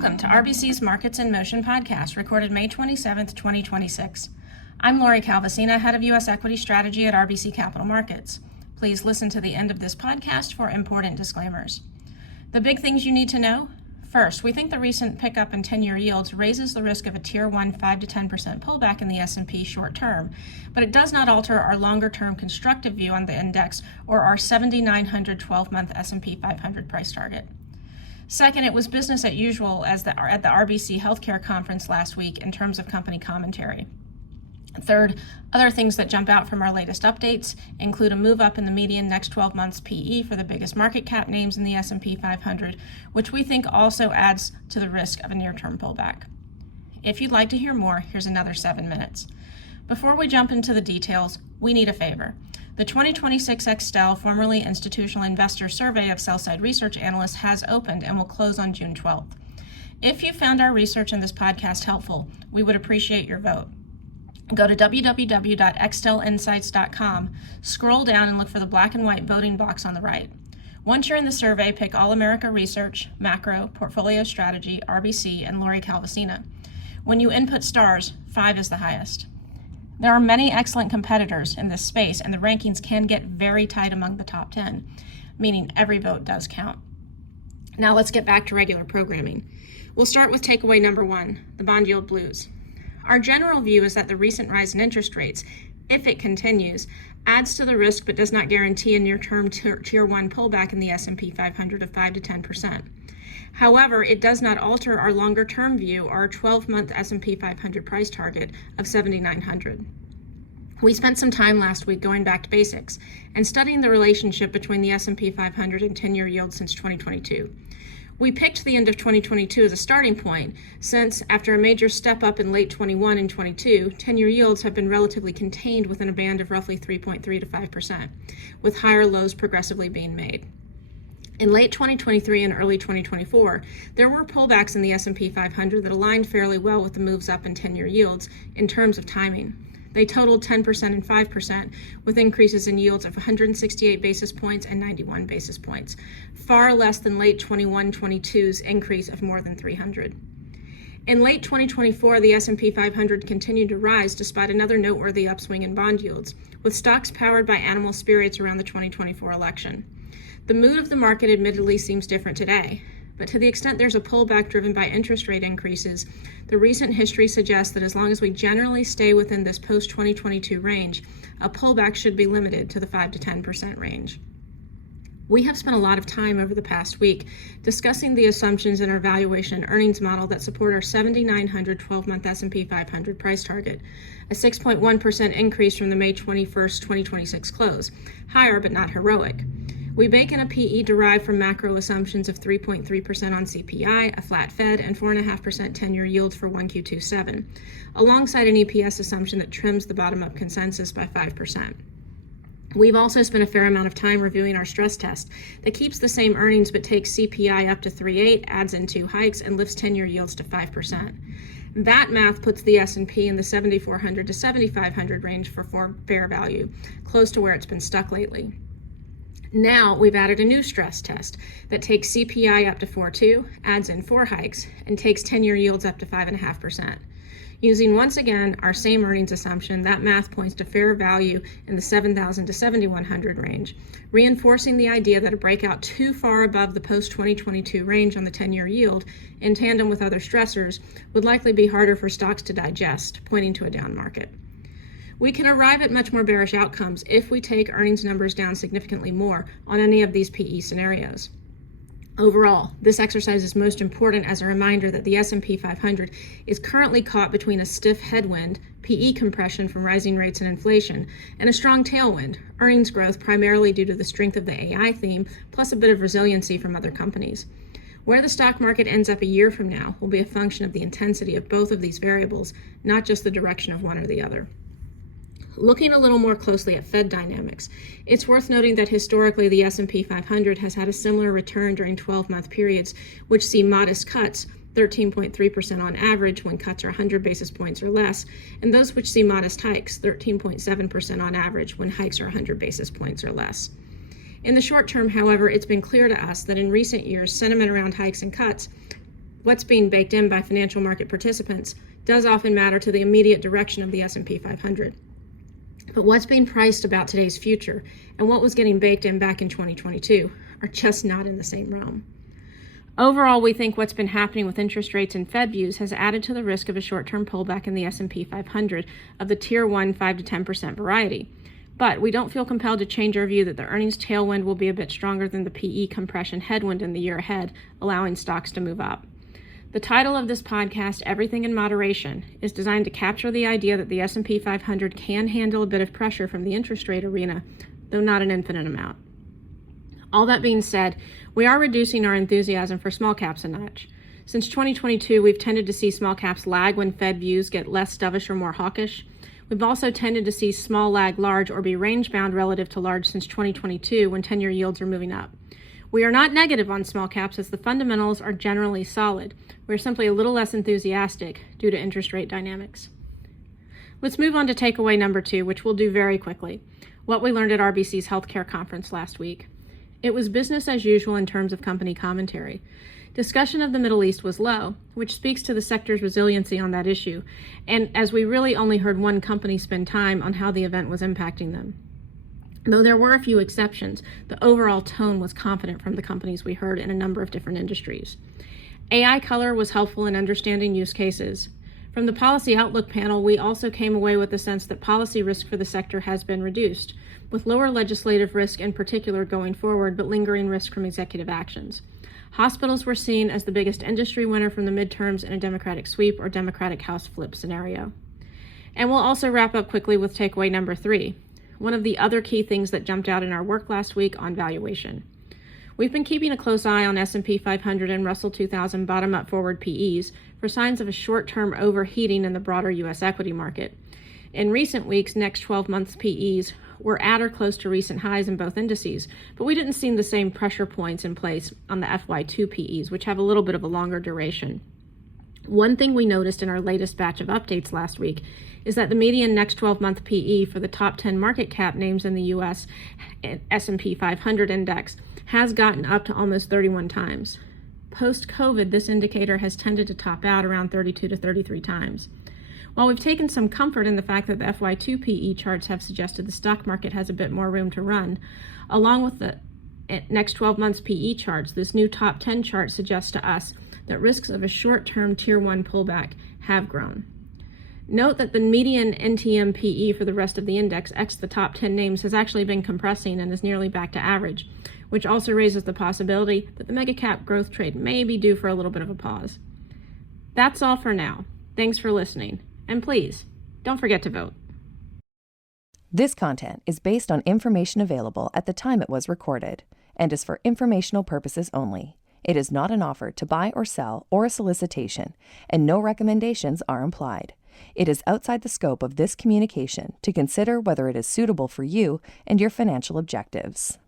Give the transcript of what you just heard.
Welcome to RBC's Markets in Motion podcast, recorded May 27th, 2026. I'm Lori Calvasina, head of U.S. equity strategy at RBC Capital Markets. Please listen to the end of this podcast for important disclaimers. The big things you need to know. First, we think the recent pickup in 10-year yields raises the risk of a Tier 1 5 to 10% pullback in the S&P short term, but it does not alter our longer-term constructive view on the index or our 7,900 12-month S&P 500 price target. Second, it was business as usual at the RBC Health Care conference last week in terms of company commentary. Third, other things that jump out from our latest updates include a move up in the median next 12 months PE for the biggest market cap names in the S&P 500, which we think also adds to the risk of a near-term pullback. If you'd like to hear more, here's another 7 minutes. Before we jump into the details, we need a favor. The 2026 Extel, formerly Institutional Investor Survey of sell-side research analysts, has opened and will close on June 12th. If you found our research in this podcast helpful, we would appreciate your vote. Go to www.extelinsights.com, scroll down and look for the black and white voting box on the right. Once you're in the survey, pick All America Research, Macro, Portfolio Strategy, RBC, and Lori Calvasina. When you input stars, 5 is the highest. There are many excellent competitors in this space, and the rankings can get very tight among the top 10, meaning every vote does count. Now let's get back to regular programming. We'll start with takeaway number 1, the bond yield blues. Our general view is that the recent rise in interest rates, if it continues, adds to the risk but does not guarantee a near-term Tier 1 pullback in the S&P 500 of 5 to 10%. However, it does not alter our longer-term view, our 12-month S&P 500 price target of 7,900. We spent some time last week going back to basics and studying the relationship between the S&P 500 and 10-year yield since 2022. We picked the end of 2022 as a starting point since, after a major step up in late 21 and 22, 10-year yields have been relatively contained within a band of roughly 3.3 to 5%, with higher lows progressively being made. In late 2023 and early 2024, there were pullbacks in the S&P 500 that aligned fairly well with the moves up in 10-year yields in terms of timing. They totaled 10% and 5%, with increases in yields of 168 basis points and 91 basis points, far less than late 21-22's increase of more than 300. In late 2024, the S&P 500 continued to rise despite another noteworthy upswing in bond yields, with stocks powered by animal spirits around the 2024 election. The mood of the market admittedly seems different today, but to the extent there's a pullback driven by interest rate increases, the recent history suggests that as long as we generally stay within this post-2022 range, a pullback should be limited to the 5 to 10% range. We have spent a lot of time over the past week discussing the assumptions in our valuation and earnings model that support our 7,900 12-month S&P 500 price target, a 6.1% increase from the May 21st, 2026 close, higher but not heroic. We bake in a PE derived from macro assumptions of 3.3% on CPI, a flat Fed, and 4.5% 10-year yields for 1Q27, alongside an EPS assumption that trims the bottom-up consensus by 5%. We've also spent a fair amount of time reviewing our stress test that keeps the same earnings but takes CPI up to 3.8, adds in 2 hikes, and lifts 10-year yields to 5%. That math puts the S&P in the 7,400 to 7,500 range for fair value, close to where it's been stuck lately. Now we've added a new stress test that takes CPI up to 4.2, adds in 4 hikes, and takes 10-year yields up to 5.5%. Using once again our same earnings assumption, that math points to fair value in the 7,000 to 7,100 range, reinforcing the idea that a breakout too far above the post-2022 range on the 10-year yield, in tandem with other stressors, would likely be harder for stocks to digest, pointing to a down market. We can arrive at much more bearish outcomes if we take earnings numbers down significantly more on any of these PE scenarios. Overall, this exercise is most important as a reminder that the S&P 500 is currently caught between a stiff headwind, PE compression from rising rates and inflation, and a strong tailwind, earnings growth primarily due to the strength of the AI theme, plus a bit of resiliency from other companies. Where the stock market ends up a year from now will be a function of the intensity of both of these variables, not just the direction of one or the other. Looking a little more closely at Fed dynamics, it's worth noting that historically the S&P 500 has had a similar return during 12-month periods, which see modest cuts, 13.3% on average when cuts are 100 basis points or less, and those which see modest hikes, 13.7% on average when hikes are 100 basis points or less. In the short term, however, it's been clear to us that in recent years, sentiment around hikes and cuts what's being baked in by financial market participants does often matter to the immediate direction of the S&P 500. But what's being priced about today's future and what was getting baked in back in 2022 are just not in the same realm. Overall, we think what's been happening with interest rates and Fed views has added to the risk of a short-term pullback in the S&P 500 of the Tier 1 5 to 10% variety. But we don't feel compelled to change our view that the earnings tailwind will be a bit stronger than the PE compression headwind in the year ahead, allowing stocks to move up. The title of this podcast, Everything in Moderation, is designed to capture the idea that the S&P 500 can handle a bit of pressure from the interest rate arena, though not an infinite amount. All that being said, we are reducing our enthusiasm for small caps a notch. Since 2022, we've tended to see small caps lag when Fed views get less dovish or more hawkish. We've also tended to see small lag large or be range-bound relative to large since 2022 when 10-year yields are moving up. We are not negative on small caps as the fundamentals are generally solid. We're simply a little less enthusiastic due to interest rate dynamics. Let's move on to takeaway number 2, which we'll do very quickly. What we learned at RBC's Health Care conference last week. It was business as usual in terms of company commentary. Discussion of the Middle East was low, which speaks to the sector's resiliency on that issue, and as we really only heard one company spend time on how the event was impacting them. Though there were a few exceptions, the overall tone was confident from the companies we heard in a number of different industries. AI color was helpful in understanding use cases. From the Policy Outlook panel, we also came away with the sense that policy risk for the sector has been reduced, with lower legislative risk in particular going forward, but lingering risk from executive actions. Hospitals were seen as the biggest industry winner from the midterms in a Democratic sweep or Democratic House flip scenario. And we'll also wrap up quickly with takeaway number 3, one of the other key things that jumped out in our work last week on valuation. We've been keeping a close eye on S&P 500 and Russell 2000 bottom-up forward PEs for signs of a short-term overheating in the broader U.S. equity market. In recent weeks, next 12 months PEs were at or close to recent highs in both indices, but we didn't see the same pressure points in place on the FY2 PEs, which have a little bit of a longer duration. One thing we noticed in our latest batch of updates last week is that the median next 12-month PE for the top 10 market cap names in the U.S. S&P 500 index has gotten up to almost 31 times. Post-COVID, this indicator has tended to top out around 32 to 33 times. While we've taken some comfort in the fact that the FY2 PE charts have suggested the stock market has a bit more room to run, along with the next 12 months PE charts, this new top 10 chart suggests to us that risks of a short-term Tier 1 pullback have grown. Note that the median NTM PE for the rest of the index, ex the top 10 names, has actually been compressing and is nearly back to average, which also raises the possibility that the mega cap growth trade may be due for a little bit of a pause. That's all for now. Thanks for listening. And please, don't forget to vote. This content is based on information available at the time it was recorded and is for informational purposes only. It is not an offer to buy or sell or a solicitation, and no recommendations are implied. It is outside the scope of this communication to consider whether it is suitable for you and your financial objectives.